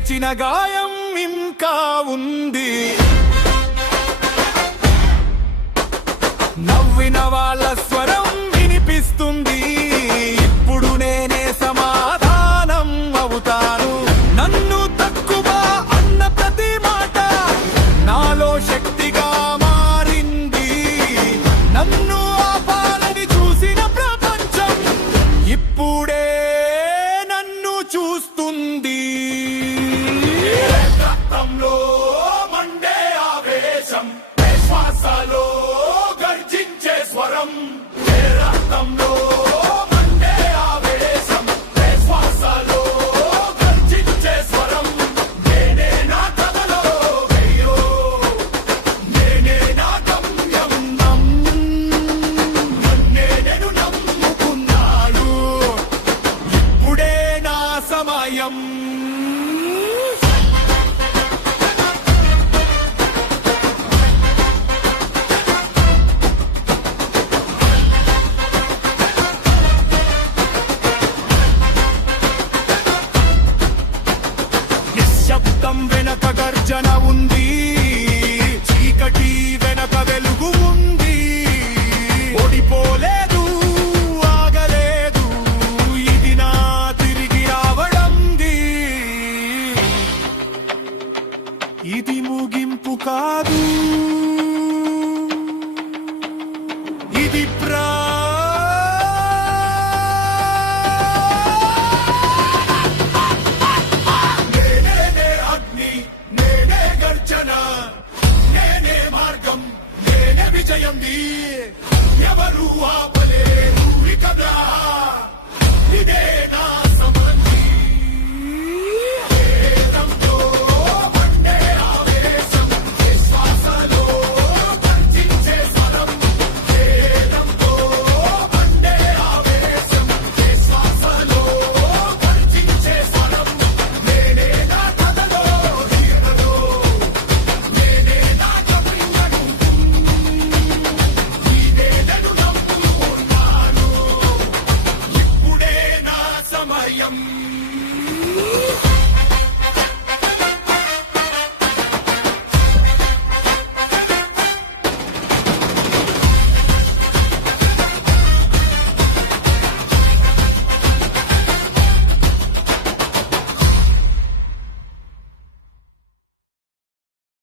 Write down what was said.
పేచిన గాయం ఇంకా ఉంది. నవ్విన వాళ్ళ స్వరం వినిపిస్తుంది. ఇప్పుడు నేనే సమాధానం అవుతాను. నన్ను తక్కువ అన్న ప్రతి మాట నాలో శక్తిగా మారింది. నన్ను ఆపాలని చూసిన ప్రపంచం ఇప్పుడే నన్ను చూస్తుంది. రక్తంలో మండే ఆవేశం, శ్వాసలో గర్జించే స్వరం. రక్తంలో మండే ఆవేశం, శ్వాసలో గర్జించే స్వరం. నేనే నా కథలో హీరో, నేనే నా గమ్యం. నన్నే నేను నమ్ముకున్నాను. ఇప్పుడే నా సమయం. నిశ్శబ్దం వెనక గర్జన ఉంది. చీకటి వెనక వెలుగు ఉంది.